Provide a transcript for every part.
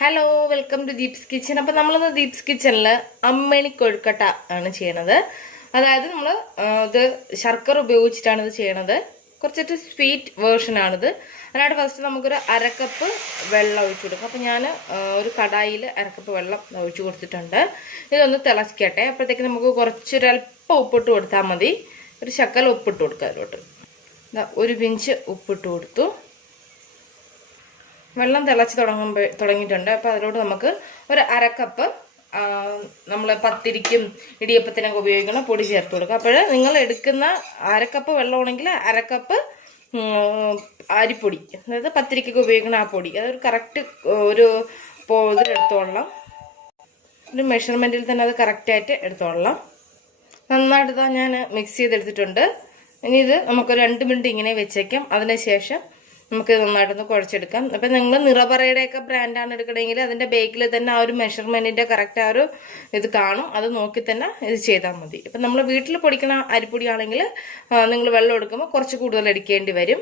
Hello welcome to Deeps kitchen appam നമ്മളിന്ന് ദീപ്സ് കിച്ചണിൽ അമ്മണി കൊഴുക്കട്ട ആണ് ചെയ്യണത്. അതായത് നമ്മൾ ഇത് ശർക്കര ഉപയോഗിച്ചിട്ടാണ് ഇത് ചെയ്യണത്. കുറച്ചിട്ട് സ്വീറ്റ് വേർഷനാണിത് അതിനായിട്ട് ഫസ്റ്റ് നമുക്കൊരു അരക്കപ്പ് വെള്ളം ഒഴിച്ചു കൊടുക്കാം. അപ്പം ഞാൻ ഒരു കടായിൽ അരക്കപ്പ് വെള്ളം ഒഴിച്ചു കൊടുത്തിട്ടുണ്ട്. ഇതൊന്ന് തിളക്കട്ടെ അപ്പോഴത്തേക്ക് നമുക്ക് കുറച്ചൊരല്പം ഉപ്പിട്ട് കൊടുത്താൽ മതി. ഒരു ശക്കല ഉപ്പിട്ട് കൊടുക്കാം അതിലോട്ട്. ഒരു പിഞ്ച് ഉപ്പിട്ട് കൊടുത്തു. വെള്ളം തിളച്ച് തുടങ്ങുമ്പോൾ തുടങ്ങിയിട്ടുണ്ട്. അപ്പോൾ അതിലോട്ട് നമുക്ക് ഒരു അരക്കപ്പ് നമ്മൾ പത്തിരിക്കും ഇടിയപ്പത്തിനൊക്കെ ഉപയോഗിക്കുന്ന പൊടി ചേർത്ത് കൊടുക്കുക. അപ്പോൾ നിങ്ങൾ എടുക്കുന്ന അരക്കപ്പ് വെള്ളമാണെങ്കിൽ അരക്കപ്പ് അരിപ്പൊടി. അതായത് പത്തിരിക്കൊക്കെ ഉപയോഗിക്കുന്ന ആ പൊടി. അതൊരു കറക്റ്റ് ഒരു ഇതിലെടുത്തോളാം ഒരു മെഷർമെന്റിൽ തന്നെ അത് കറക്റ്റായിട്ട് എടുത്തോളാം നന്നായിട്ട് ഞാൻ മിക്സ് ചെയ്തെടുത്തിട്ടുണ്ട്. ഇനി ഇത് നമുക്ക് രണ്ട് മിനിറ്റ് ഇങ്ങനെ വെച്ചേക്കാം. അതിനുശേഷം നമുക്ക് നന്നായിട്ടൊന്ന് കുഴച്ചെടുക്കാം. അപ്പം നിങ്ങൾ നിറപറയുടെയൊക്കെ ബ്രാൻഡാണ് എടുക്കണമെങ്കിൽ അതിന്റെ ബേക്കിൽ തന്നെ ആ ഒരു മെഷർമെന്റിന്റെ കറക്റ്റ് ആ ഒരു ഇത് കാണും. അത് നോക്കി തന്നെ ഇത് ചെയ്താൽ മതി. ഇപ്പം നമ്മൾ വീട്ടിൽ പൊടിക്കണ അരിപ്പൊടിയാണെങ്കിൽ നിങ്ങൾ വെള്ളം എടുക്കുമ്പോൾ കുറച്ച് കൂടുതൽ എടുക്കേണ്ടി വരും.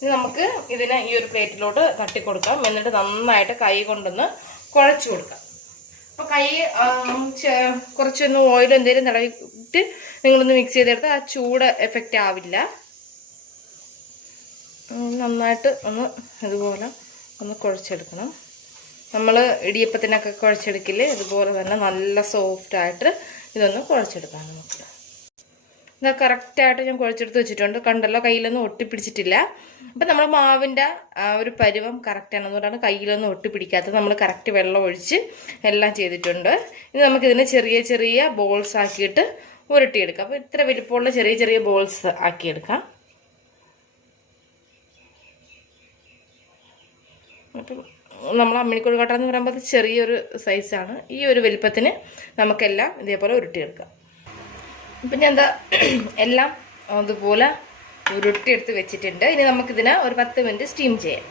ഇനി നമുക്ക് ഇതിനെ ഈ ഒരു പ്ലേറ്റിലോട്ട് തട്ടിക്കൊടുക്കാം. എന്നിട്ട് നന്നായിട്ട് കൈ കൊണ്ടൊന്ന് കുഴച്ചു കൊടുക്കാം. അപ്പോൾ കൈ കുറച്ചൊന്ന് ഓയിൽ എന്തെങ്കിലും തടവിട്ട് നിങ്ങളൊന്ന് മിക്സ് ചെയ്തെടുത്താൽ ആ ചൂട് എഫക്റ്റ് ആവില്ല. നന്നായിട്ട് ഒന്ന് ഇതുപോലെ ഒന്ന് കുഴച്ചെടുക്കണം. നമ്മൾ ഇടിയപ്പത്തിനൊക്കെ കുഴച്ചെടുക്കില്ലേ? ഇതുപോലെ തന്നെ നല്ല സോഫ്റ്റായിട്ട് ഇതൊന്ന് കുഴച്ചെടുക്കാം നമുക്ക്. ഇത് കറക്റ്റായിട്ട് ഞാൻ കുഴച്ചെടുത്ത് വെച്ചിട്ടുണ്ട്. കണ്ടല്ലോ കയ്യിലൊന്നും ഒട്ടിപ്പിടിച്ചിട്ടില്ല. അപ്പം നമ്മൾ മാവിന്റെ ആ ഒരു പരുവം കറക്റ്റാണെന്ന് പറഞ്ഞാൽ കയ്യിലൊന്നും ഒട്ടിപ്പിടിക്കാത്തത്. നമ്മൾ കറക്റ്റ് വെള്ളം ഒഴിച്ച് എല്ലാം ചെയ്തിട്ടുണ്ട്. ഇനി നമുക്കിതിനെ ചെറിയ ചെറിയ ബോൾസ് ആക്കിയിട്ട് ഉരുട്ടിയെടുക്കാം. അപ്പോൾ ഇത്ര വലിപ്പമുള്ള ചെറിയ ചെറിയ ബോൾസ് ആക്കിയെടുക്കാം. അപ്പം നമ്മൾ അമ്മിണിക്കൊഴുകാട്ട എന്ന് പറയുമ്പോൾ അത് ചെറിയൊരു സൈസാണ് ഈ ഒരു വലിപ്പത്തിന് നമുക്കെല്ലാം ഇതേപോലെ ഉരുട്ടിയെടുക്കാം. പിന്നെ എന്താ എല്ലാം അതുപോലെ ഉരുട്ടിയെടുത്ത് വെച്ചിട്ടുണ്ട്. ഇനി നമുക്കിതിനെ ഒരു പത്ത് മിനിറ്റ് സ്റ്റീം ചെയ്യാം.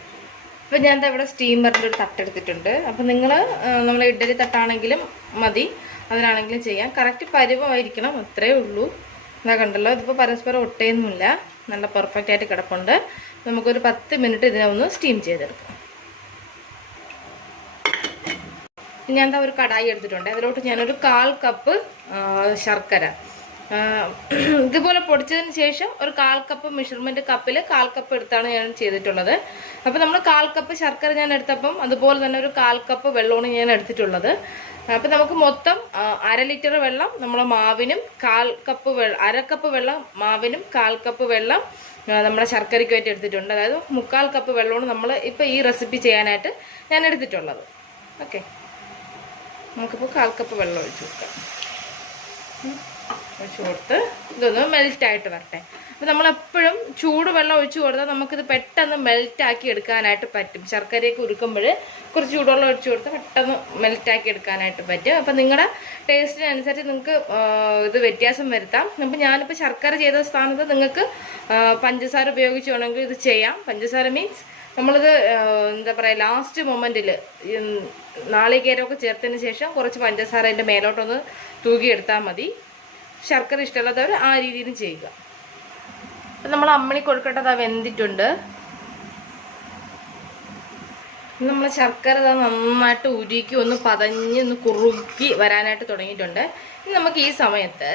അപ്പം ഞാൻ ഇവിടെ സ്റ്റീമറിന്റെ ഒരു തട്ടെടുത്തിട്ടുണ്ട് അപ്പം നിങ്ങൾ നമ്മൾ ഇഡ്ഡലി തട്ടാണെങ്കിലും മതി. അതിനാണെങ്കിലും ചെയ്യാം. കറക്റ്റ് പരുവമായിരിക്കണം. അത്രേ ഉള്ളൂ. എന്താ കണ്ടല്ലോ. ഇതിപ്പോൾ പരസ്പരം ഒട്ടയൊന്നുമില്ല നല്ല പെർഫെക്റ്റ് ആയിട്ട് കിടപ്പുണ്ട്. നമുക്കൊരു പത്ത് മിനിറ്റ് ഇതിനെ ഒന്ന് സ്റ്റീം ചെയ്തെടുക്കാം. ഞാൻ എന്താ ഒരു കടായി എടുത്തിട്ടുണ്ട്. അതിലോട്ട് ഞാനൊരു കാൽ കപ്പ് ശർക്കര. ഇതുപോലെ പൊടിച്ചതിന് ശേഷം ഒരു കാൽ കപ്പ് മെഷർമെന്റ് കപ്പിൽ കാൽ കപ്പ് എടുത്താണ് ഞാൻ ചെയ്തിട്ടുള്ളത്. അപ്പോൾ നമ്മൾ കാൽ കപ്പ് ശർക്കര ഞാൻ എടുത്തപ്പം അതുപോലെ തന്നെ ഒരു കാൽ കപ്പ് വെള്ളമാണ് ഞാൻ എടുത്തിട്ടുള്ളത്. അപ്പം നമുക്ക് മൊത്തം അര ലിറ്റർ വെള്ളം നമ്മൾ മാവിനും കാൽ കപ്പ് വെള്ളം കപ്പ് വെള്ളം മാവിനും കാൽ കപ്പ് വെള്ളം നമ്മുടെ ശർക്കരയ്ക്കുമായിട്ട് എടുത്തിട്ടുണ്ട്. അതായത് മുക്കാൽ കപ്പ് വെള്ളമാണ് നമ്മൾ ഇപ്പോൾ ഈ റെസിപ്പി ചെയ്യാനായിട്ട് ഞാൻ എടുത്തിട്ടുള്ളത്. ഓക്കെ നമുക്കിപ്പോൾ കാൽക്കപ്പ് കപ്പ് വെള്ളം ഒഴിച്ച് കൊടുക്കാം. ഒഴിച്ച് കൊടുത്ത് ഇതൊന്ന് മെൽറ്റായിട്ട് വരട്ടെ. അപ്പോൾ നമ്മളെപ്പോഴും ചൂട് വെള്ളം ഒഴിച്ച് കൊടുത്താൽ നമുക്കിത് പെട്ടെന്ന് മെൽറ്റാക്കി എടുക്കാനായിട്ട് പറ്റും. ശർക്കരയൊക്കെ ഉരുക്കുമ്പോൾ കുറച്ച് ചൂടുവെള്ളം ഒഴിച്ച് കൊടുത്താൽ പെട്ടെന്ന് മെൽറ്റാക്കി എടുക്കാനായിട്ട് പറ്റും. അപ്പം നിങ്ങളുടെ ടേസ്റ്റിനനുസരിച്ച് നിങ്ങൾക്ക് ഇത് വ്യത്യാസം വരുത്താം. അപ്പം ഞാനിപ്പോൾ ശർക്കര ചെയ്ത സ്ഥാനത്ത് നിങ്ങൾക്ക് പഞ്ചസാര ഉപയോഗിച്ച് വേണമെങ്കിൽ ഇത് ചെയ്യാം. പഞ്ചസാര മീൻസ് നമ്മളിത് എന്താ പറയുക ലാസ്റ്റ് മൊമെന്റിൽ നാളികേരമൊക്കെ ചേർത്തതിന് ശേഷം കുറച്ച് പഞ്ചസാര അതിന്റെ മേലോട്ടൊന്ന് തൂകിയെടുത്താൽ മതി. ശർക്കര ഇഷ്ടമല്ലാത്തവർ ആ രീതിയിൽ ചെയ്യുക. അപ്പം നമ്മൾ അമ്മണി കൊടുക്കേണ്ടത് ആ വെന്തിട്ടുണ്ട്. നമ്മൾ ശർക്കര നന്നായിട്ട് ഉരുക്കി ഒന്ന് പതഞ്ഞ് ഒന്ന് കുറുക്കി വരാനായിട്ട് തുടങ്ങിയിട്ടുണ്ട്. ഇനി നമുക്ക് ഈ സമയത്ത്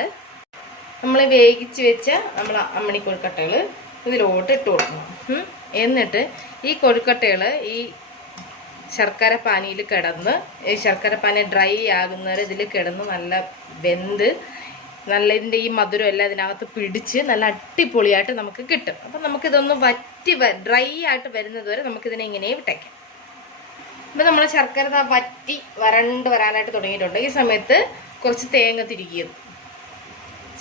നമ്മൾ വേവിച്ച് വെച്ച നമ്മൾ അമ്മണി കൊഴുക്കട്ടകൾ ഇതിലോട്ട് ഇട്ട് കൊടുക്കണം. എന്നിട്ട് ഈ കൊഴുക്കട്ടകൾ ഈ ശർക്കര പാനിയിൽ കിടന്ന് ഈ ശർക്കര പാനി ഡ്രൈ ആകുന്നവരെ ഇതിൽ കിടന്ന് നല്ല വെന്ത് നല്ല ഇതിന്റെ ഈ മധുരം എല്ലാം അതിനകത്ത് പിടിച്ച് നല്ല അടിപൊളിയായിട്ട് നമുക്ക് കിട്ടും. അപ്പം നമുക്കിതൊന്ന് വറ്റി ഡ്രൈ ആയിട്ട് വരുന്നത് വരെ നമുക്കിതിനെ ഇങ്ങനെ വിട്ടേക്കാം. അപ്പം നമ്മൾ ശർക്കര വറ്റി വരണ്ട് വരാനായിട്ട് തുടങ്ങിയിട്ടുണ്ട്. ഈ സമയത്ത് കുറച്ച് തേങ്ങ തിരികിയത്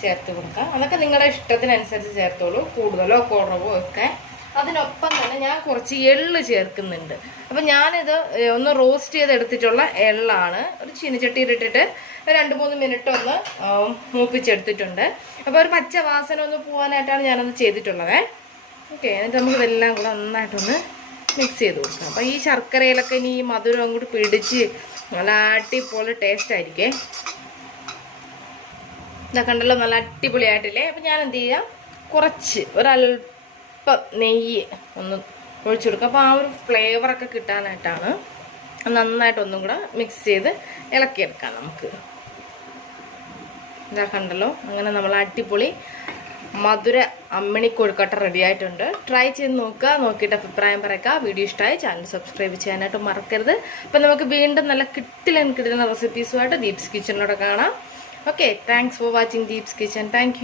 ചേർത്ത് കൊടുക്കാം. അതൊക്കെ നിങ്ങളുടെ ഇഷ്ടത്തിനനുസരിച്ച് ചേർത്തോളൂ. കൂടുതലോ കുറവോ ഒക്കെ അതിനൊപ്പം തന്നെ ഞാൻ കുറച്ച് എള്ള് ചേർക്കുന്നുണ്ട്. അപ്പം ഞാനിത് ഒന്ന് റോസ്റ്റ് ചെയ്തെടുത്തിട്ടുള്ള എള്ളാണ്. ഒരു ചീനച്ചട്ടിയിലിട്ടിട്ട് രണ്ട് മൂന്ന് മിനിറ്റ് ഒന്ന് മൂപ്പിച്ചെടുത്തിട്ടുണ്ട്. അപ്പോൾ ഒരു പച്ച വാസന ഒന്ന് പോകാനായിട്ടാണ് ഞാനത് ചെയ്തിട്ടുള്ളത്. ഓക്കെ എന്നിട്ട് നമുക്ക് ഇതെല്ലാം കൂടെ നന്നായിട്ടൊന്ന് മിക്സ് ചെയ്ത് കൊടുക്കാം. അപ്പോൾ ഈ ശർക്കരയിലൊക്കെ ഇനി ഈ മധുരം അങ്ങോട്ട് പിടിച്ച് നല്ല അടിപൊളി ടേസ്റ്റ് ആയിരിക്കേ. ഇതാ കണ്ടല്ലോ നല്ല അടിപൊളിയായിട്ടില്ലേ? അപ്പം ഞാൻ എന്ത് ചെയ്യാം? കുറച്ച് ഒരല്പം നെയ്യ് ഒന്ന് ഒഴിച്ചു കൊടുക്കുക അപ്പോൾ ആ ഒരു ഫ്ലേവറൊക്കെ കിട്ടാനായിട്ടാണ് നന്നായിട്ടൊന്നും കൂടെ മിക്സ് ചെയ്ത് ഇളക്കിയെടുക്കാം നമുക്ക്. ഇതാ കണ്ടല്ലോ. അങ്ങനെ നമ്മൾ അടിപൊളി മധുര അമ്മിണി കൊഴുക്കട്ട റെഡി ആയിട്ടുണ്ട്. ട്രൈ ചെയ്ത് നോക്കുക. നോക്കിയിട്ട് അഭിപ്രായം പറയുക. വീഡിയോ ഇഷ്ടമായി ചാനൽ സബ്സ്ക്രൈബ് ചെയ്യാനായിട്ട് മറക്കരുത്. അപ്പം നമുക്ക് വീണ്ടും നല്ല കിട്ടിലൻ കിട്ടുന്ന റെസിപ്പീസുമായിട്ട് ദീപ്സ് കിച്ചണിലൂടെ കാണാം. Okay thanks for watching Deeps kitchen thank